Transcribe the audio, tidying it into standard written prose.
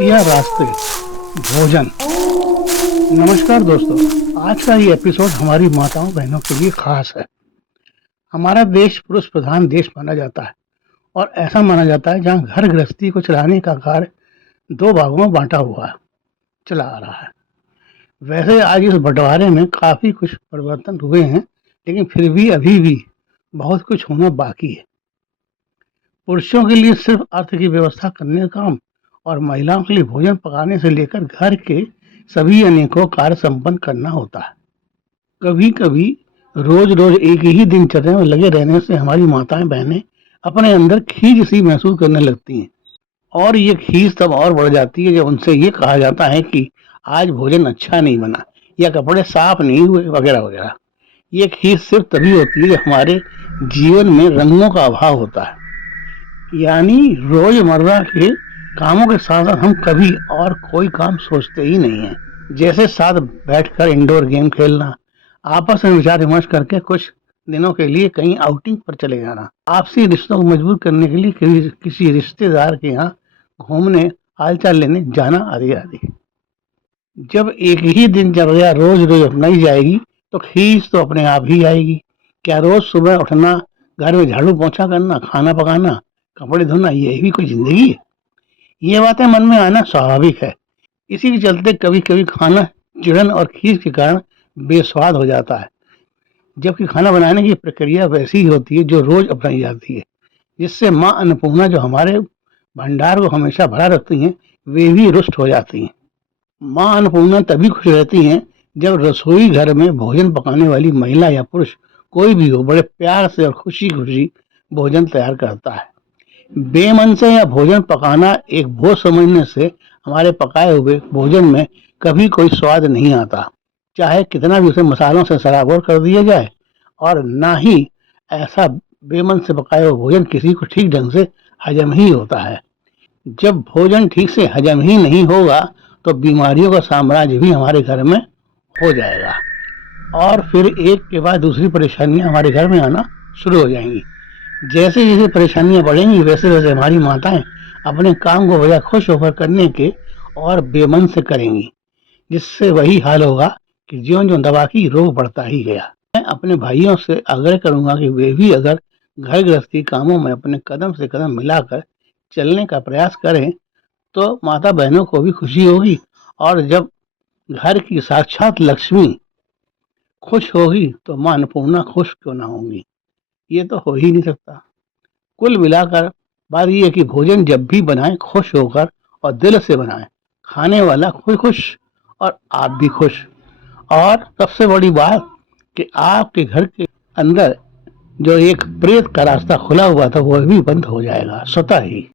रोटियां रास्ते भोजन। नमस्कार दोस्तों, आज का ये एपिसोड हमारी माताओं बहनों के लिए खास है। हमारा देश पुरुष प्रधान देश माना जाता है और ऐसा माना जाता है जहाँ घर गृहस्थी को चलाने का कार्य दो भागों में बांटा हुआ चला आ रहा है। वैसे आज इस बंटवारे में काफी कुछ परिवर्तन हुए हैं, लेकिन फिर भी अभी भी बहुत कुछ होना बाकी है। पुरुषों के लिए सिर्फ अर्थ की व्यवस्था करने का काम और महिलाओं के लिए भोजन पकाने से लेकर घर के सभी अनेकों कार्य संपन्न करना होता है। कभी कभी रोज रोज एक ही दिनचर्या में लगे रहने से हमारी माताएं बहनें अपने अंदर खीज सी महसूस करने लगती हैं, और ये खीज तब और बढ़ जाती है जब उनसे ये कहा जाता है कि आज भोजन अच्छा नहीं बना या कपड़े साफ नहीं हुए वगैरह वगैरह। ये खीज सिर्फ तभी होती है जब हमारे जीवन में रंगों का अभाव होता है, यानी रोजमर्रा के कामों के साथ साथ हम कभी और कोई काम सोचते ही नहीं है। जैसे साथ बैठकर इंडोर गेम खेलना, आपस में विचार विमर्श करके कुछ दिनों के लिए कहीं आउटिंग पर चले जाना, आपसी रिश्तों को मजबूत करने के लिए किसी रिश्तेदार के यहाँ घूमने हालचाल लेने जाना आदि आदि। जब एक ही दिनचर्या रोज रोज अपनाई जाएगी तो खींच तो अपने आप ही आएगी। क्या रोज सुबह उठना, घर में झाड़ू पोछा करना, खाना पकाना, कपड़े धोना, यही भी कोई जिंदगी है? ये बातें मन में आना स्वाभाविक है। इसी के चलते कभी कभी खाना चिड़न और खींच के कारण बेस्वाद हो जाता है, जबकि खाना बनाने की प्रक्रिया वैसी ही होती है जो रोज अपनाई जाती है, जिससे माँ अन्नपूर्णा जो हमारे भंडार को हमेशा भरा रखती हैं, वे भी रुष्ट हो जाती हैं। माँ अन्नपूर्णा तभी खुश रहती हैं जब रसोई घर में भोजन पकाने वाली महिला या पुरुष कोई भी हो बड़े प्यार से और खुशी खुशी भोजन तैयार करता है। बेमन से या भोजन पकाना एक बोझ समझने से हमारे पकाए हुए भोजन में कभी कोई स्वाद नहीं आता, चाहे कितना भी उसे मसालों से सराबोर कर दिया जाए। और ना ही ऐसा बेमन से पकाया हुआ भोजन किसी को ठीक ढंग से हजम ही होता है। जब भोजन ठीक से हजम ही नहीं होगा तो बीमारियों का साम्राज्य भी हमारे घर में हो जाएगा, और फिर एक के बाद दूसरी परेशानियां हमारे घर में आना शुरू हो जाएंगी। जैसे जैसे परेशानियां बढ़ेंगी वैसे वैसे हमारी माताएं अपने काम को बजाय खुश होकर करने के और बेमन से करेंगी, जिससे वही हाल होगा कि ज्यों ज्यों दवा की रोग बढ़ता ही गया। मैं अपने भाइयों से आग्रह करूंगा कि वे भी अगर घर गृहस्थी कामों में अपने कदम से कदम मिलाकर चलने का प्रयास करें तो माता बहनों को भी खुशी होगी, और जब घर की साक्षात लक्ष्मी खुश होगी तो मां अन्नपूर्णा खुश क्यों ना होंगी? ये तो हो ही नहीं सकता। कुल मिलाकर बात यह है कि भोजन जब भी बनाएं खुश होकर और दिल से बनाएं, खाने वाला खुद खुश और आप भी खुश। और सबसे बड़ी बात कि आपके घर के अंदर जो एक प्रेत का रास्ता खुला हुआ था वो भी बंद हो जाएगा स्वतः ही।